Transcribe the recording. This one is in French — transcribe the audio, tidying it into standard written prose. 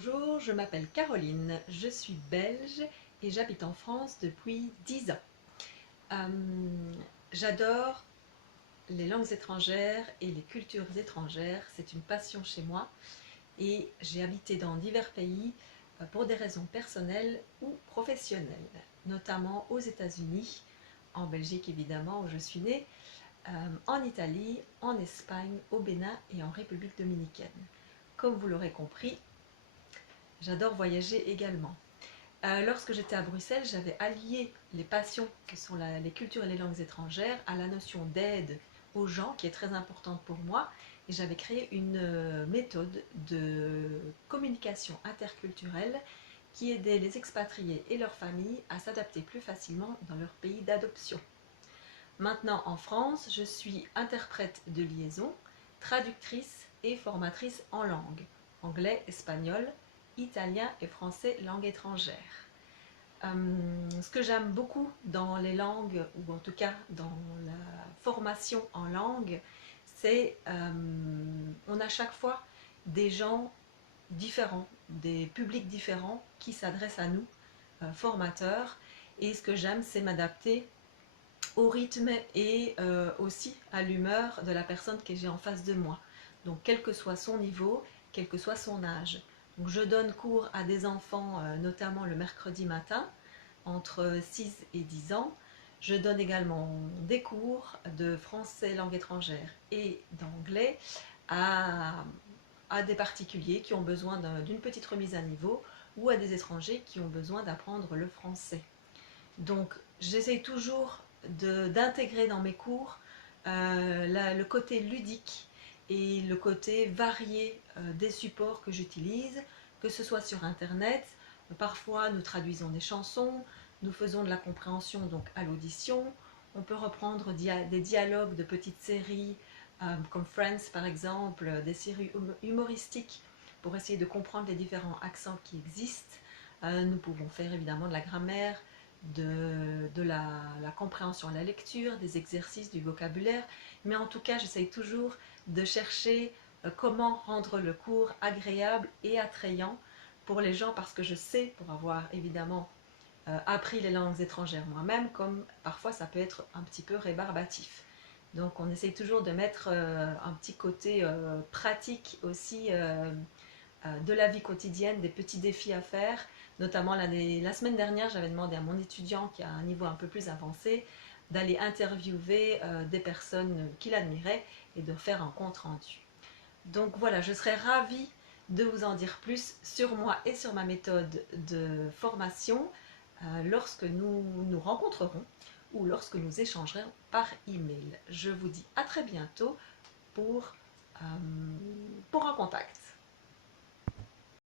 Bonjour, je m'appelle Caroline, je suis belge et j'habite en France depuis 10 ans. J'adore les langues étrangères et les cultures étrangères, c'est une passion chez moi et j'ai habité dans divers pays pour des raisons personnelles ou professionnelles, notamment aux États-Unis, en Belgique évidemment où je suis née, en Italie, en Espagne, au Bénin et en République dominicaine. Comme vous l'aurez compris, j'adore voyager également. Lorsque j'étais à Bruxelles, j'avais allié les passions que sont les cultures et les langues étrangères à la notion d'aide aux gens qui est très importante pour moi et j'avais créé une méthode de communication interculturelle qui aidait les expatriés et leurs familles à s'adapter plus facilement dans leur pays d'adoption. Maintenant en France, je suis interprète de liaison, traductrice et formatrice en langue, anglais, espagnol, italien et français langue étrangère. Ce que j'aime beaucoup dans les langues, ou en tout cas dans la formation en langue, c'est on a chaque fois des gens différents, des publics différents qui s'adressent à nous, formateurs, et ce que j'aime c'est m'adapter au rythme et aussi à l'humeur de la personne que j'ai en face de moi. Donc quel que soit son niveau, quel que soit son âge. Donc, je donne cours à des enfants, notamment le mercredi matin, entre 6 et 10 ans. Je donne également des cours de français langue étrangère et d'anglais à des particuliers qui ont besoin d'une petite remise à niveau ou à des étrangers qui ont besoin d'apprendre le français. Donc j'essaye toujours d'intégrer dans mes cours le côté ludique et le côté varié des supports que j'utilise, que ce soit sur internet. Parfois nous traduisons des chansons, nous faisons de la compréhension donc à l'audition, on peut reprendre des dialogues de petites séries comme Friends par exemple, des séries humoristiques pour essayer de comprendre les différents accents qui existent. Nous pouvons faire évidemment de la grammaire, de la compréhension à la lecture, des exercices, du vocabulaire, mais en tout cas j'essaye toujours de chercher comment rendre le cours agréable et attrayant pour les gens parce que je sais, pour avoir évidemment appris les langues étrangères moi-même, comme parfois ça peut être un petit peu rébarbatif. Donc on essaye toujours de mettre un petit côté pratique aussi de la vie quotidienne, des petits défis à faire. Notamment la semaine dernière, j'avais demandé à mon étudiant qui a un niveau un peu plus avancé d'aller interviewer des personnes qu'il admirait et de faire un compte rendu. Donc voilà, je serais ravie de vous en dire plus sur moi et sur ma méthode de formation lorsque nous nous rencontrerons ou lorsque nous échangerons par email. Je vous dis à très bientôt pour un contact.